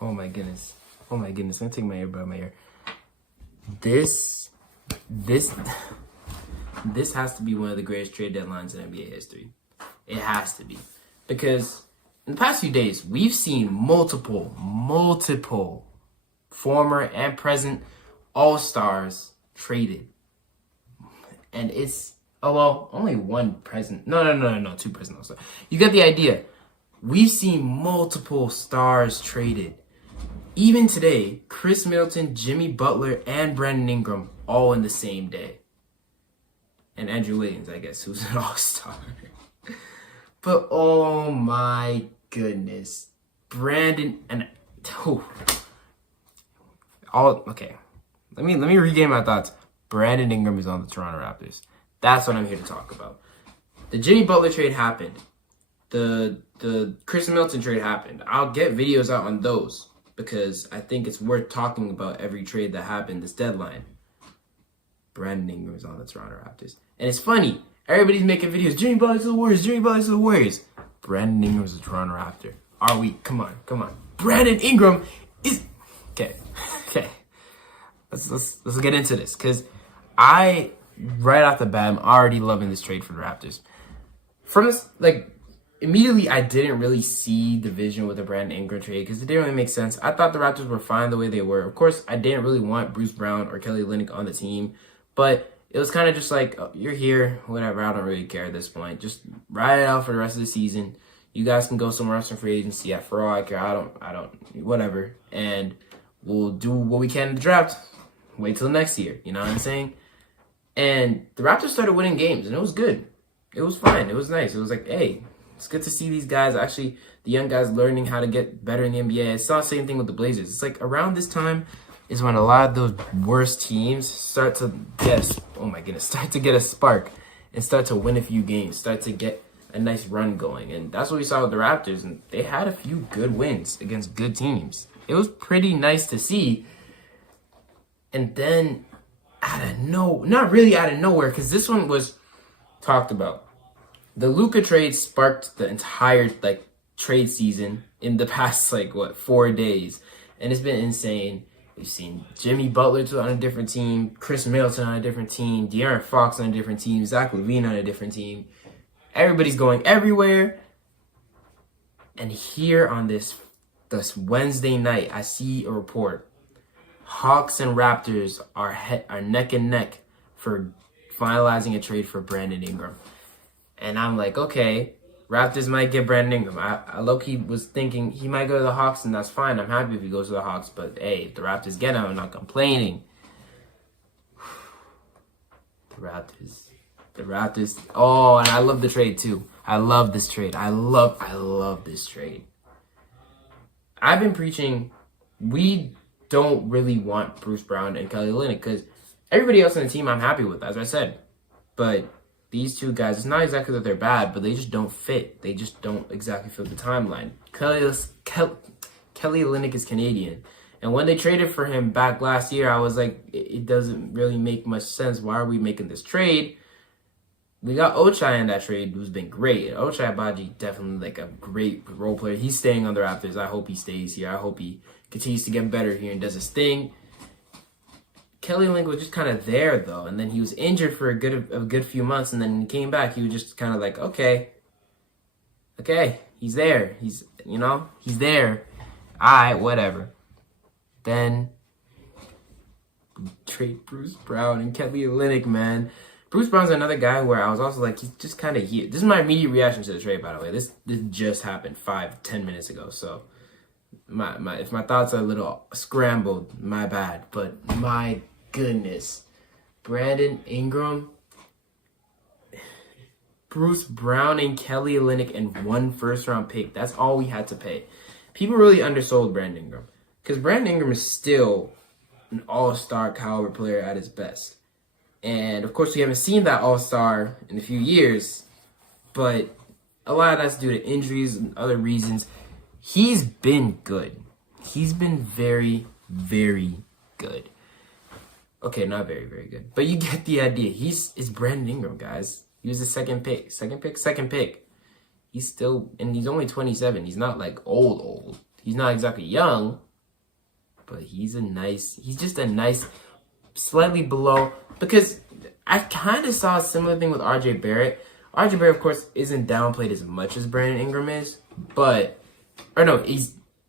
Oh my goodness. Oh my goodness. Let me take my earbud out of my ear. This has to be one of the greatest trade deadlines in NBA history. It has to be. Because in the past few days, we've seen multiple former and present All-Stars traded. And it's, only one present. No, two present All-Stars. You get the idea. We've seen multiple stars traded. Even today, Chris Middleton, Jimmy Butler, and Brandon Ingram all in the same day. And Andrew Wiggins, I guess, who's an all-star. But oh my goodness. Brandon and okay. Let me regain my thoughts. Brandon Ingram is on the Toronto Raptors. That's what I'm here to talk about. The Jimmy Butler trade happened. The Chris Middleton trade happened. I'll get videos out on those because I think it's worth talking about every trade that happened this deadline. Brandon Ingram is on the Toronto Raptors. And it's funny. Everybody's making videos. Jimmy Butler to the Warriors. Jimmy Butler to the Warriors. Brandon Ingram is a Toronto Raptor. Are we? Come on. Brandon Ingram is... Okay. Let's get into this. Because right off the bat, I'm already loving this trade for the Raptors. From this, immediately I didn't really see the vision with the Brandon Ingram trade because it didn't really make sense. I thought the Raptors were fine the way they were. Of course, I didn't really want Bruce Brown or Kelly Olynyk on the team, but it was kind of just like, oh, you're here, whatever, I don't really care at this point. Just ride it out for the rest of the season. You guys can go somewhere else in free agency. For all I care, I don't, whatever. And we'll do what we can in the draft. Wait till next year, you know what I'm saying? And the Raptors started winning games, and it was good. It was fine. It was nice. It was like, hey, it's good to see these guys, actually, the young guys learning how to get better in the NBA. It's not the same thing with the Blazers. It's like around this time is when a lot of those worst teams start to get a spark and start to win a few games, start to get a nice run going. And that's what we saw with the Raptors, and they had a few good wins against good teams. It was pretty nice to see. And then not really out of nowhere, because this one was talked about. The Luka trade sparked the entire trade season in the past 4 days, and it's been insane. We've seen Jimmy Butler on a different team, Chris Middleton on a different team, De'Aaron Fox on a different team, Zach LaVine on a different team. Everybody's going everywhere. And here on this Wednesday night, I see a report. Hawks and Raptors are neck and neck for finalizing a trade for Brandon Ingram. And I'm like, okay, Raptors might get Brandon Ingram. I low-key was thinking he might go to the Hawks, and that's fine. I'm happy if he goes to the Hawks. But, hey, if the Raptors get him, I'm not complaining. The Raptors. Oh, and I love the trade, too. I love this trade. I love this trade. I've been preaching we don't really want Bruce Brown and Kelly Olynyk because everybody else on the team I'm happy with, as I said. But these two guys, it's not exactly that they're bad, but they just don't fit. They just don't exactly fit the timeline. Kelly Olynyk is Canadian. And when they traded for him back last year, I was like, it doesn't really make much sense. Why are we making this trade? We got Ochai in that trade, who's been great. Ochai Agbaji, definitely a great role player. He's staying on the Raptors. I hope he stays here. I hope he continues to get better here and does his thing. Kelly Olynyk was just kind of there, though, and then he was injured for a good few months, and then when he came back, he was just kind of like, okay, he's there. He's there. All right, whatever. Then trade Bruce Brown and Kelly Olynyk, man. Bruce Brown's another guy where I was also like, he's just kind of here. This is my immediate reaction to the trade, by the way. This just happened 5-10 minutes ago, so if my thoughts are a little scrambled, my bad. But my goodness, Brandon Ingram, Bruce Brown, and Kelly Olynyk, and 1 first-round pick. That's all we had to pay. People really undersold Brandon Ingram because Brandon Ingram is still an all-star caliber player at his best. And, of course, we haven't seen that all-star in a few years, but a lot of that's due to injuries and other reasons. He's been good. He's been very, very good. Okay, not very, very good. But you get the idea. It's Brandon Ingram, guys. He was the second pick. He's only 27. He's not old. He's not exactly young, but he's just a nice, slightly below, because I kind of saw a similar thing with RJ Barrett. RJ Barrett, of course, isn't downplayed as much as Brandon Ingram is,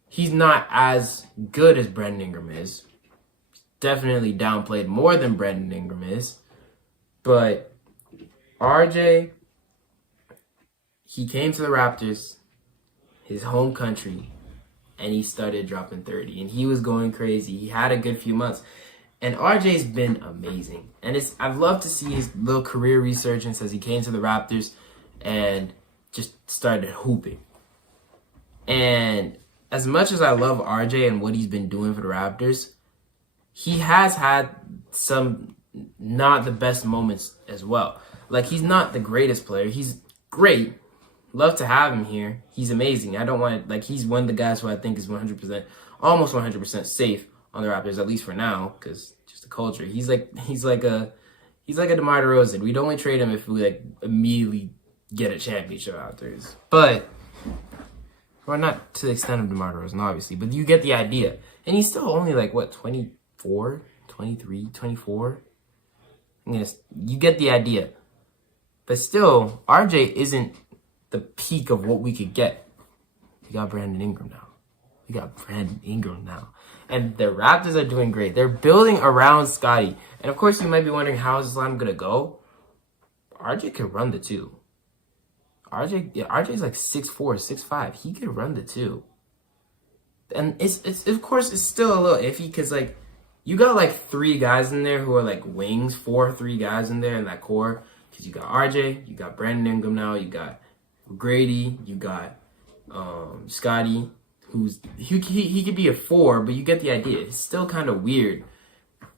he's not as good as Brandon Ingram is. Definitely downplayed more than Brandon Ingram is. But RJ, he came to the Raptors, his home country, and he started dropping 30. And he was going crazy. He had a good few months. And RJ's been amazing. And I've loved to see his little career resurgence as he came to the Raptors and just started hooping. And as much as I love RJ and what he's been doing for the Raptors, he has had some not the best moments as well. Like, he's not the greatest player. He's great. Love to have him here. He's amazing. I don't want he's one of the guys who I think is 100%, almost 100% safe on the Raptors, at least for now, because just the culture. He's like a DeMar DeRozan. We'd only trade him if we immediately get a championship afterwards. But well, not to the extent of DeMar DeRozan, obviously, but you get the idea. And he's still only 24, 23, 24. You get the idea. But still, RJ isn't the peak of what we could get. We got Brandon Ingram now. And the Raptors are doing great. They're building around Scottie. And of course, you might be wondering, how is this line going to go? RJ could run the two. RJ's 6'4", 6'5". He could run the two. And it's of course, it's still a little iffy because, you got, 3 guys in there who are, wings. 3 guys in there in that core. Because you got RJ, you got Brandon Ingram now, you got Grady, you got Scottie, he could be a 4, but you get the idea. It's still kind of weird.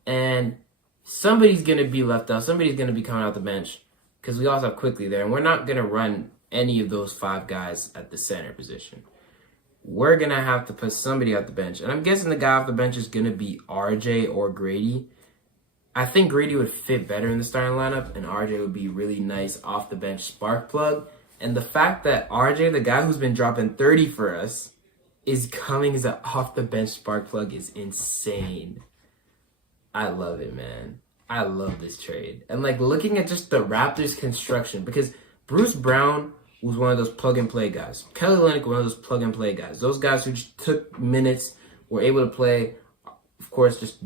And somebody's going to be left out. Somebody's going to be coming out the bench because we also have Quickly there. And we're not going to run any of those 5 guys at the center position. We're going to have to put somebody out the bench. And I'm guessing the guy off the bench is going to be RJ or Grady. I think Grady would fit better in the starting lineup, and RJ would be really nice off the bench spark plug. And the fact that RJ, the guy who's been dropping 30 for us, is coming as an off the bench spark plug is insane. I love it, man. I love this trade. And looking at just the Raptors construction, because Bruce Brown was one of those plug and play guys. Kelly Olynyk, one of those plug and play guys. Those guys who just took minutes, were able to play, of course, just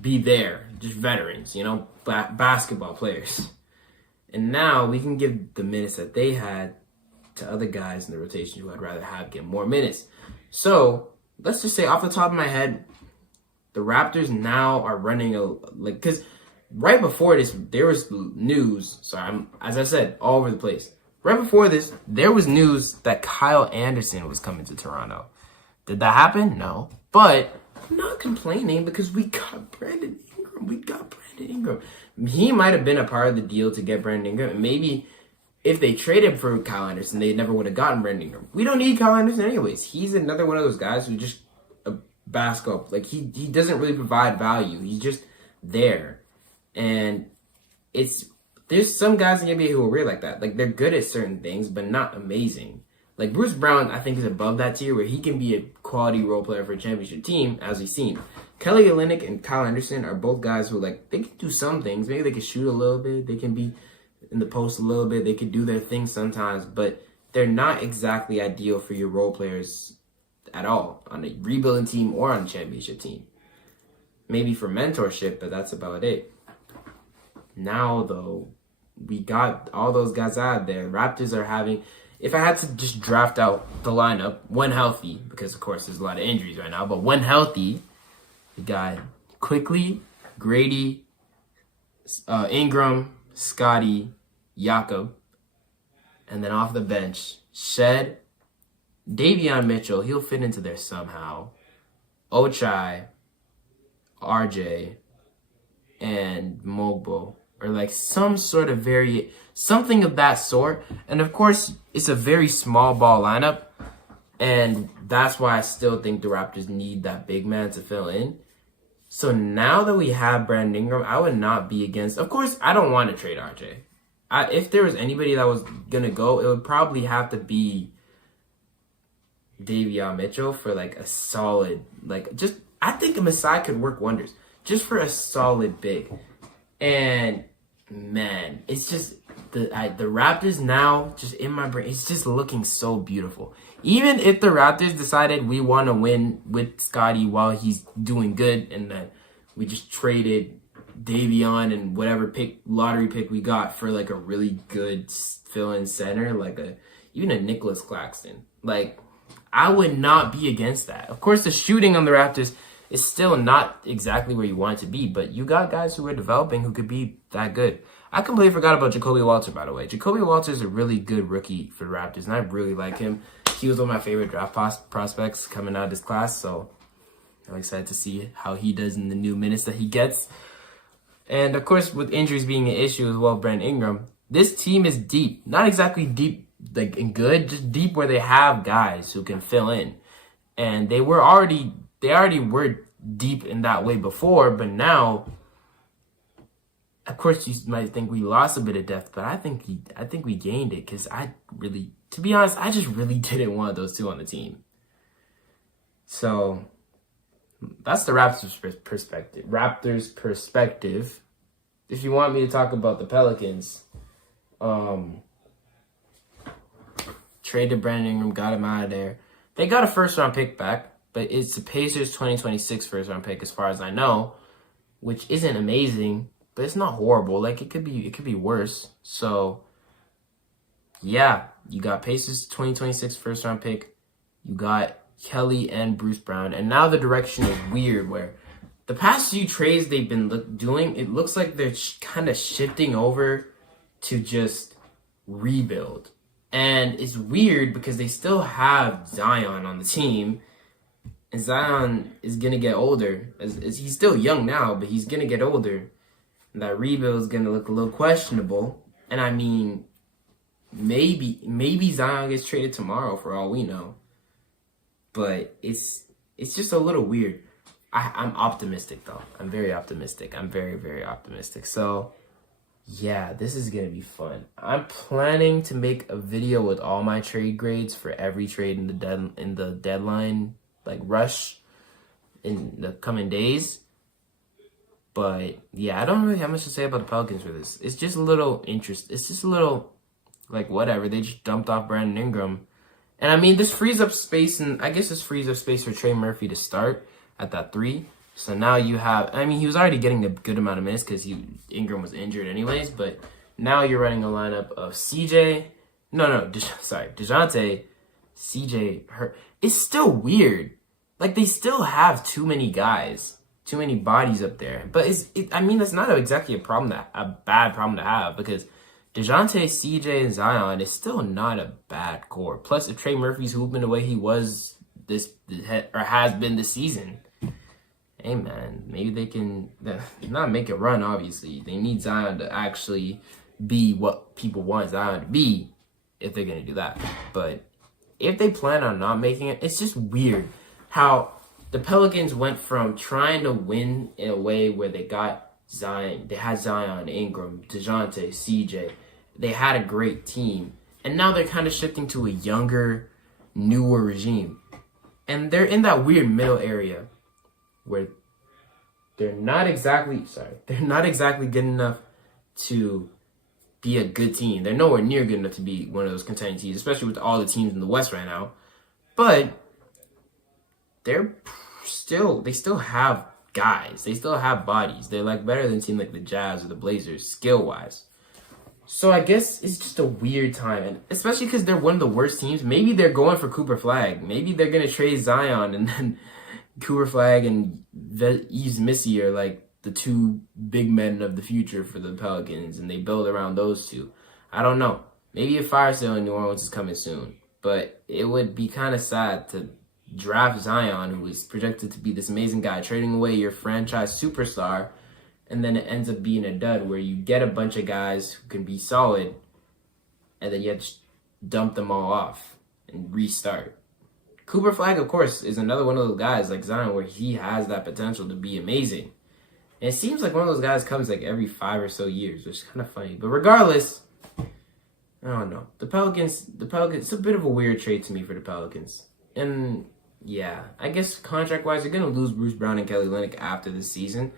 be there, just veterans, basketball players. And now we can give the minutes that they had to other guys in the rotation who I'd rather have get more minutes. So let's just say, off the top of my head, the Raptors now are running because right before this there was news. Sorry, as I said, all over the place. Right before this, there was news that Kyle Anderson was coming to Toronto. Did that happen? No, but I'm not complaining because we got Brandon Ingram. He might have been a part of the deal to get Brandon Ingram. And maybe if they traded for Kyle Anderson, they never would have gotten Brandon Ingram. We don't need Kyle Anderson anyways. He's another one of those guys who just a basketball. He doesn't really provide value. He's just there. And there's some guys in the NBA who are weird like that. They're good at certain things, but not amazing. Bruce Brown, I think, is above that tier where he can be a quality role player for a championship team, as we've seen. Kelly Olynyk and Kyle Anderson are both guys who, they can do some things. Maybe they can shoot a little bit. They can be in the post a little bit. They can do their thing sometimes, but they're not exactly ideal for your role players at all on a rebuilding team or on a championship team. Maybe for mentorship, but that's about it. Now, though, we got all those guys out there. Raptors are having... If I had to just draft out the lineup, when healthy, because of course there's a lot of injuries right now, but when healthy, we got Quickly, Grady, Ingram, Scottie, Jakob, and then off the bench, Shed, Davion Mitchell, he'll fit into there somehow, Ochai, RJ, and Mogbo, or some sort of something of that sort. And of course, it's a very small ball lineup, and that's why I still think the Raptors need that big man to fill in. So now that we have Brandon Ingram, I would not be against... Of course, I don't want to trade RJ. If there was anybody that was going to go, it would probably have to be Davion Mitchell for like a solid, like just I think a Masai could work wonders just for a solid big. And man, it's just the Raptors now just in my brain. It's just looking so beautiful. Even if the Raptors decided we want to win with Scottie while he's doing good, and that we just traded Davion and whatever lottery pick we got for like a really good fill-in center, like even a Nicholas Claxton. Like, I would not be against that. Of course, the shooting on the Raptors is still not exactly where you want it to be, but you got guys who are developing who could be that good. I completely forgot about Jacoby Walter, by the way. Jacoby Walter is a really good rookie for the Raptors, and I really like him. He was one of my favorite draft prospects coming out of this class, so I'm excited to see how he does in the new minutes that he gets. And, of course, with injuries being an issue as well, Brandon Ingram, this team is deep. Not exactly deep like and good, just deep where they have guys who can fill in. And they already were deep in that way before, but now, of course, you might think we lost a bit of depth, but I think we gained it, because to be honest, I just really didn't want those two on the team. So that's the Raptors perspective. If you want me to talk about the Pelicans, traded Brandon Ingram, got him out of there. They got a first-round pick back, but it's the Pacers 2026 first-round pick as far as I know, which isn't amazing, but it's not horrible. Like, it could be worse. So, yeah, you got Pacers 2026 first-round pick. You got Kelly and Bruce Brown, and now the direction is weird where the past few trades they've been doing, it looks like they're kind of shifting over to just rebuild. And it's weird because they still have Zion on the team, and Zion is going to get older. He's still young now, but he's going to get older. And that rebuild is going to look a little questionable. And I mean, maybe Zion gets traded tomorrow for all we know. But it's just a little weird. I'm optimistic, though. I'm very optimistic. I'm very, very optimistic. So, yeah, this is going to be fun. I'm planning to make a video with all my trade grades for every trade in the deadline, like, rush in the coming days. But, yeah, I don't really have much to say about the Pelicans for this. It's just a little It's just a little, like, whatever. They just dumped off Brandon Ingram. And, I mean, this frees up space, and I guess this frees up space for Trey Murphy to start at that 3. So now you have, I mean, he was already getting a good amount of minutes because Ingram was injured anyways, but now you're running a lineup of DeJounte, CJ, hurt. It's still weird. Like, they still have too many guys, too many bodies up there. But that's not exactly a bad problem to have, because DeJounte, CJ, and Zion is still not a bad core. Plus, if Trey Murphy's hooping the way he was has been this season, hey man, maybe they can not make a run. Obviously, they need Zion to actually be what people want Zion to be if they're gonna do that. But if they plan on not making it, it's just weird how the Pelicans went from trying to win in a way where they got Zion, they had Zion, Ingram, DeJounte, CJ. They had a great team. And now they're kind of shifting to a younger, newer regime. And they're in that weird middle area where they're not exactly good enough to be a good team. They're nowhere near good enough to be one of those contending teams, especially with all the teams in the West right now. But they still have guys. They still have bodies. They're like better than a team like the Jazz or the Blazers skill-wise. So I guess it's just a weird time, and especially because they're one of the worst teams. Maybe they're going for Cooper Flag. Maybe they're going to trade Zion, and then Cooper Flag and Yves Missy are like the two big men of the future for the Pelicans, and they build around those two. I don't know. Maybe a fire sale in New Orleans is coming soon, but it would be kind of sad to draft Zion, who is projected to be this amazing guy, trading away your franchise superstar, and then it ends up being a dud where you get a bunch of guys who can be solid, and then you have to dump them all off and restart. Cooper Flag, of course, is another one of those guys like Zion where he has that potential to be amazing. And it seems like one of those guys comes like every 5 or so years, which is kind of funny. But regardless, I don't know. The Pelicans, it's a bit of a weird trade to me for the Pelicans. And yeah, I guess contract-wise, they're going to lose Bruce Brown and Kelly Olynyk after this season.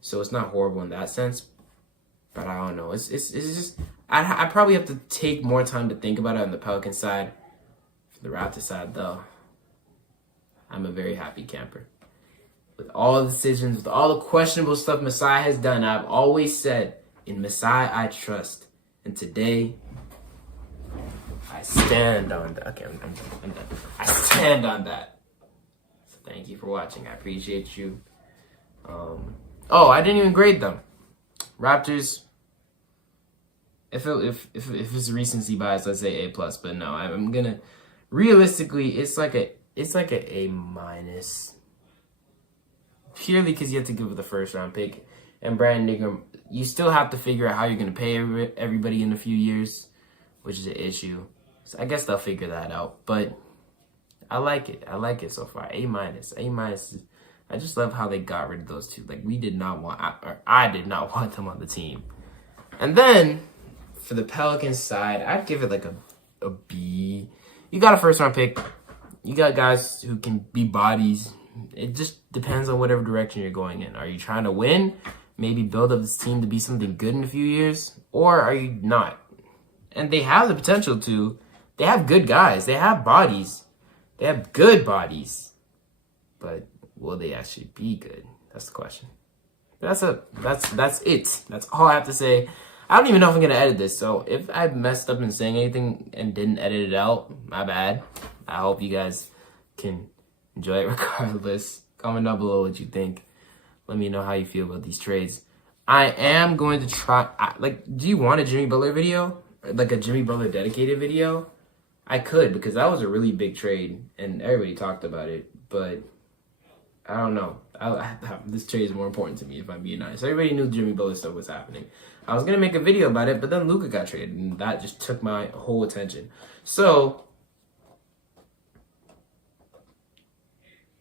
So it's not horrible in that sense. But I don't know. It's just... I probably have to take more time to think about it on the Pelican side. For the Raptors side, though, I'm a very happy camper. With all the decisions, with all the questionable stuff Masai has done, I've always said, in Masai I trust. And today, I stand on that. Okay, I'm done. I stand on that. So thank you for watching. I appreciate you. Oh, I didn't even grade them. Raptors. If it's recency bias, let's say A+. But no, I'm gonna realistically, it's like a A-. Purely because you have to give it the first round pick. And Brandon Ingram, you still have to figure out how you're going to pay everybody in a few years, which is an issue. So I guess they'll figure that out. But I like it. I like it so far. A-. I just love how they got rid of those two. Like, we did not want, or I did not want them on the team. And then, for the Pelicans side, I'd give it like a B. You got a first round pick. You got guys who can be bodies. It just depends on whatever direction you're going in. Are you trying to win? Maybe build up this team to be something good in a few years? Or are you not? And they have the potential to. They have good guys. They have bodies. They have good bodies. But will they actually be good? That's the question. That's it. That's all I have to say. I don't even know if I'm going to edit this. So if I messed up in saying anything and didn't edit it out, my bad. I hope you guys can enjoy it regardless. Comment down below what you think. Let me know how you feel about these trades. I am going to try... do you want a Jimmy Butler video? Like a Jimmy Butler dedicated video? I could, because that was a really big trade. And everybody talked about it. But I don't know. This trade is more important to me, if I'm being honest. Everybody knew Jimmy Butler stuff was happening. I was going to make a video about it, but then Luka got traded. And that just took my whole attention. So...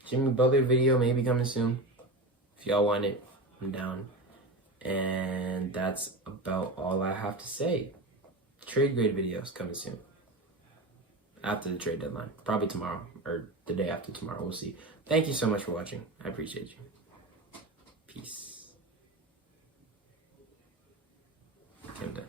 Jimmy Butler video may be coming soon. If y'all want it, I'm down. And that's about all I have to say. Trade grade videos coming soon. After the trade deadline. Probably tomorrow or the day after tomorrow. We'll see. Thank you so much for watching. I appreciate you. Peace. Okay, I'm done.